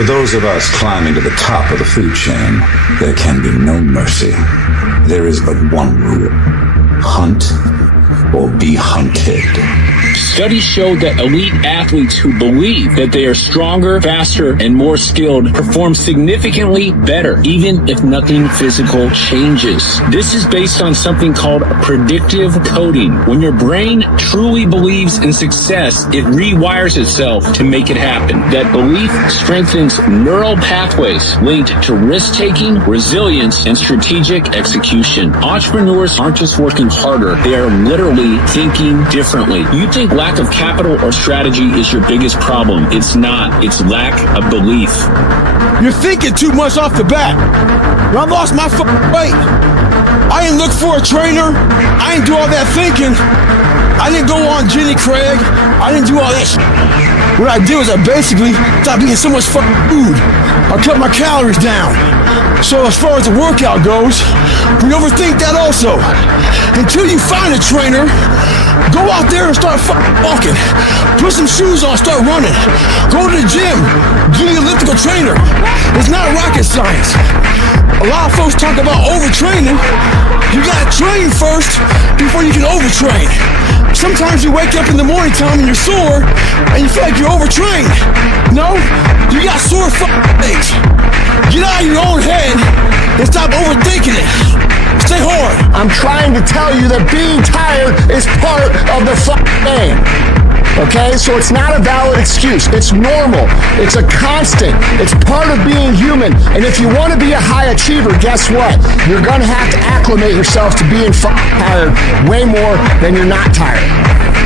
For those of us climbing to the top of the food chain, there can be no mercy. There is but one rule: hunt or be hunted. Studies show that elite athletes who believe that they are stronger, faster, and more skilled perform significantly better, even if nothing physical changes. This is based on something called predictive coding. When your brain truly believes in success, it rewires itself to make it happen. That belief strengthens neural pathways linked to risk-taking, resilience, and strategic execution. Entrepreneurs aren't just working harder, they are literally thinking differently. You think lack of capital or strategy is your biggest problem. It's not. It's lack of belief. You're thinking too much off the bat. I lost my weight. I didn't look for a trainer. I didn't do all that thinking. I didn't go on Jenny Craig. I didn't do all that shit. What I did was I basically stopped eating so much food. I cut my calories down. So as far as the workout goes, we overthink that also. Until you find a trainer, go out there and start walking. Put some shoes on, start running. Go to the gym, get an elliptical trainer. It's not rocket science. A lot of folks talk about overtraining. You gotta train first before you can overtrain. Sometimes you wake up in the morning time and you're sore and you feel like you're overtrained. No, you got sore legs. Get out of your own head and stop overthinking it. Stay hard. I'm trying to tell you that being tired is part of the game. Okay, so it's not a valid excuse. It's normal. It's a constant. It's part of being human. And if you want to be a high achiever, guess what? You're going to have to acclimate yourself to being tired way more than you're not tired.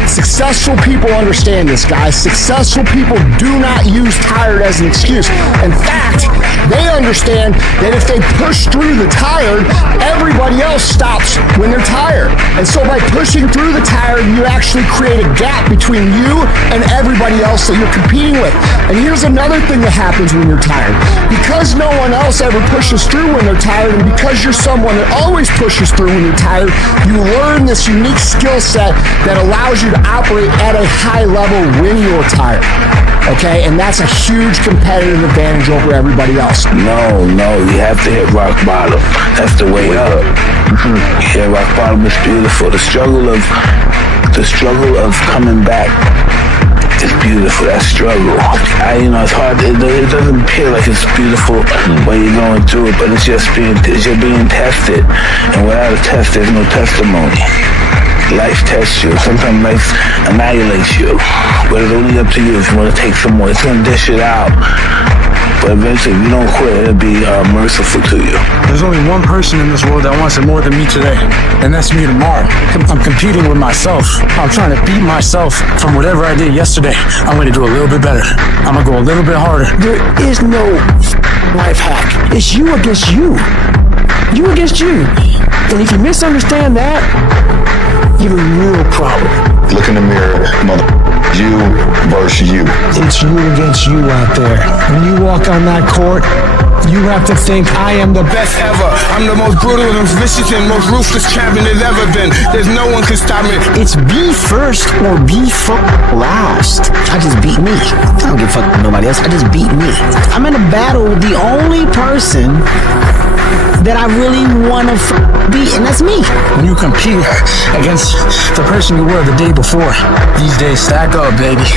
Successful people understand this, guys. Successful people do not use tired as an excuse. In fact, they understand that if they push through the tired, everybody else stops when they're tired. And so by pushing through the tired, you actually create a gap between you and everybody else that you're competing with. And here's another thing that happens when you're tired. Because no one else ever pushes through when they're tired, and because you're someone that always pushes through when you're tired, you learn this unique skill set that allows you to operate at a high level when you're tired. Okay, and that's a huge competitive advantage over everybody else. No, you have to hit rock bottom. That's the way up. Yeah, rock bottom is beautiful. The struggle of coming back is beautiful. That struggle. It's hard. It doesn't appear like it's beautiful when you're going through it, but it's you're being tested, and without a test, there's no testimony. Life tests you. Sometimes life annihilates you. But it's only up to you if you want to take some more. It's going to dish it out. But eventually, if you don't quit, it'll be merciful to you. There's only one person in this world that wants it more than me today, and that's me tomorrow. I'm competing with myself. I'm trying to beat myself from whatever I did yesterday. I'm going to do a little bit better. I'm going to go a little bit harder. There is no life hack. It's you against you. You against you. And if you misunderstand that, you have a real problem. Look in the mirror, mother. You versus you. It's you against you out there. When you walk on that court, you have to think, I am the best ever. I'm the most brutal and vicious and most ruthless champion there's ever been. There's no one can stop me. It's be first or be last. I just beat me. I don't give a fuck with nobody else. I just beat me. I'm in a battle with the only person that I really want to beat, and that's me. When you compete against the person you were the day before, these days stack up, baby.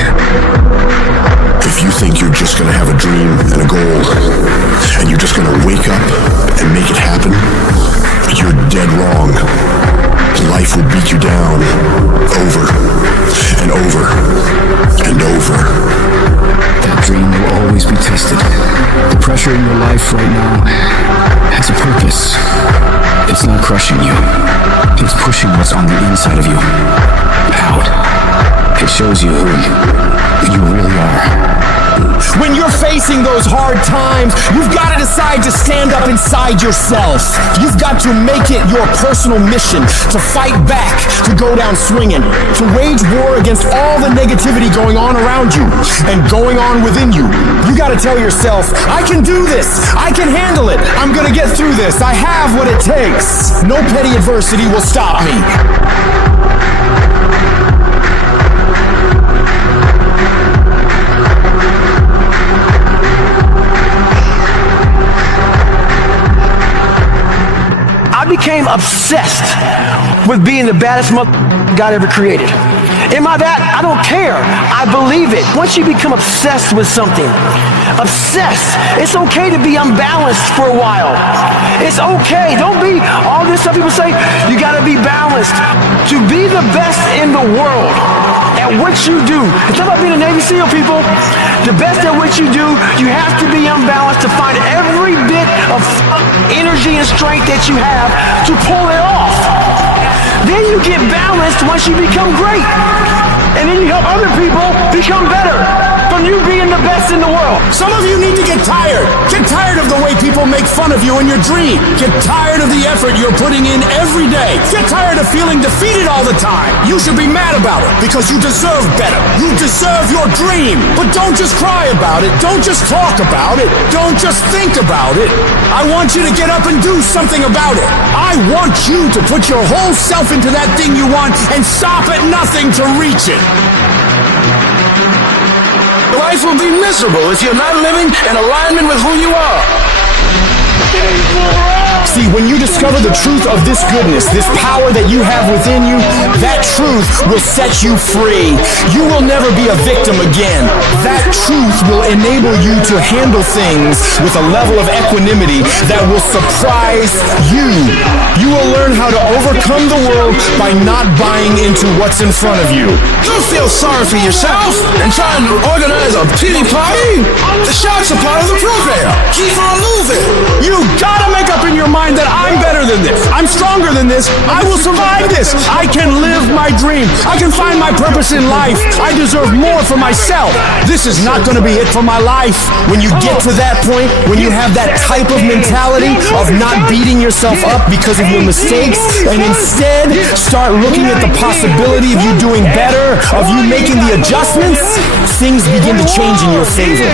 If you think you're just gonna have a dream and a goal, and you're just gonna wake up and make it happen, you're dead wrong. Life will beat you down over and over and over. That dream will always be tested. The pressure in your life right now has a purpose. It's not crushing you. It's pushing what's on the inside of you out. It shows you who you really are. When you're facing those hard times, you've got to decide to stand up inside yourself. You've got to make it your personal mission to fight back, to go down swinging, to wage war against all the negativity going on around you and going on within you. You got to tell yourself, I can do this. I can handle it. I'm going to get through this. I have what it takes. No petty adversity will stop me. obsessed with being the baddest mother God ever created. Am I that? I don't care. I believe it. Once you become obsessed with something, obsessed, it's okay to be unbalanced for a while. It's okay. Don't be all this stuff people say. You got to be balanced. To be the best in the world at what you do. It's not about being a Navy SEAL, people. The best at what you do, you have to be unbalanced to find every bit of energy and strength that you have to pull it off. Then you get balanced once you become great. And then you help other people become better from you being the best in the world. Some of you need to get tired. Get tired of the way people make fun of you in your dream. Get tired of the effort you're putting in every day. Get tired of feeling defeated all the time. You should be mad about it because you deserve better. You deserve your dream. But don't just cry about it. Don't just talk about it. Don't just think about it. I want you to get up and do something about it. I want you to put your whole self into that thing you want and stop at nothing to reach it. Life will be miserable if you're not living in alignment with who you are. See, when you discover the truth of this goodness, this power that you have within you, that truth will set you free. You will never be a victim again. That truth will enable you to handle things with a level of equanimity that will surprise you. You will learn how to overcome the world by not buying into what's in front of you. Don't feel sorry for yourself and trying to organize a pity party. The sharks are part of the program. Keep on moving. You gotta make up in your mind that I'm better than this. I'm stronger than this. I will survive this. I can live my dream. I can find my purpose in life. I deserve more for myself. This is not going to be it for my life. When you get to that point, when you have that type of mentality of not beating yourself up because of your mistakes, and instead start looking at the possibility of you doing better, of you making the adjustments, things begin to change in your favor.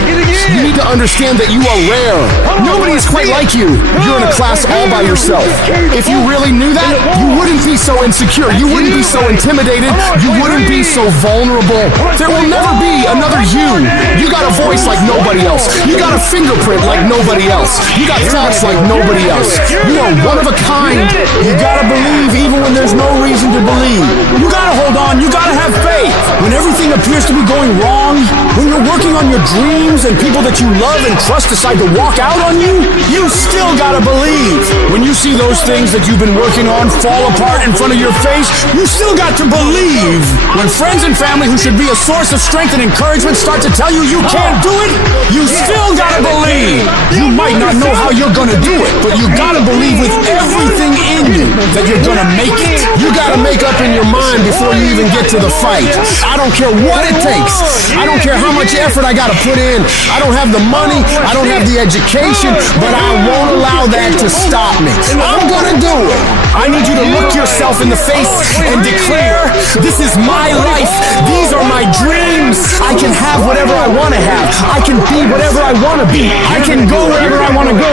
You need to understand that you are rare. Nobody is quite like you. You're in a class all by yourself. If you really knew that, you wouldn't be so insecure. You wouldn't be so intimidated. You wouldn't be so vulnerable. There will never be another you. You got a voice like nobody else. You got a fingerprint like nobody else. You got thoughts like nobody else. You are one of a kind. You gotta believe even when there's no reason to believe. You gotta hold on. You gotta have faith. When everything appears to be going wrong, when you're working on your dreams and people that you love and trust decide to walk out on you, you still gotta believe. When you see those things that you've been working on fall apart in front of your face, you still got to believe. When friends and family who should be a source of strength and encouragement start to tell you you can't do it, you still gotta believe. You might not know how you're gonna do it, but you gotta believe with everything in you that you're gonna make it. You gotta make up in your mind before you even get to the fight. I don't care what it takes. I don't care how much effort I gotta put in. I don't have the money. I don't have the education, but I won't allow that to stop me. I'm gonna do it. I need you to look yourself in the face and declare, this is my life. These are my dreams. I can have whatever I want to have. I can be whatever I want to be. I can go wherever I want to go.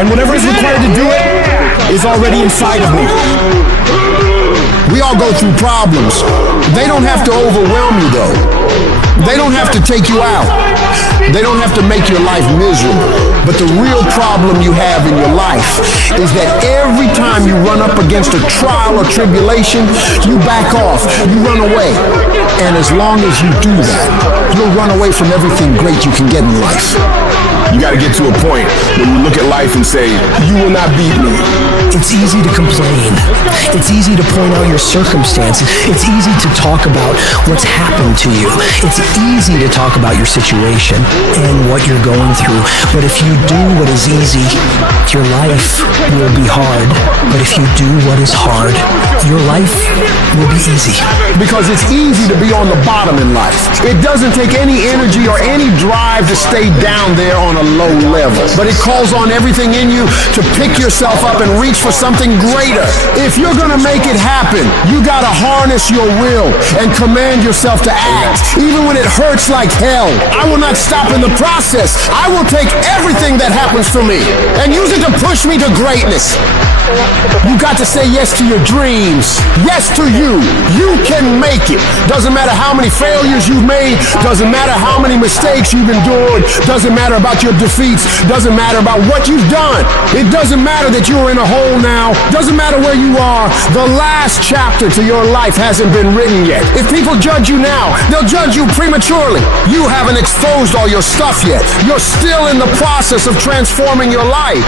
And whatever is required to do it is already inside of me. We all go through problems. They don't have to overwhelm you, though. They don't have to take you out. They don't have to make your life miserable. But the real problem you have in your life is that every time you run up against a trial or tribulation, you back off, you run away. And as long as you do that, you'll run away from everything great you can get in life. You gotta get to a point where you look at life and say, you will not beat me. It's easy to complain. It's easy to point out your circumstances. It's easy to talk about what's happened to you. It's easy to talk about your situation and what you're going through. But if you do what is easy, your life will be hard. But if you do what is hard, your life will be easy. Because it's easy to be on the bottom in life. It doesn't take any energy or any drive to stay down there on a low level. But it calls on everything in you to pick yourself up and reach for something greater. If you're gonna make it happen, you gotta harness your will and command yourself to act. Even when it hurts like hell, I will not stop in the process. I will take everything that happens to me and use it to push me to greatness. You got to say yes to your dreams. Yes to you. You can make it. Doesn't matter how many failures you've made. Doesn't matter how many mistakes you've endured. Doesn't matter about your defeats. Doesn't matter about what you've done. It doesn't matter that you're in a hole now. Doesn't matter where you are. The last chapter to your life hasn't been written yet. If people judge you now, they'll judge you prematurely. You haven't exposed all your stuff yet. You're still in the process of transforming your life.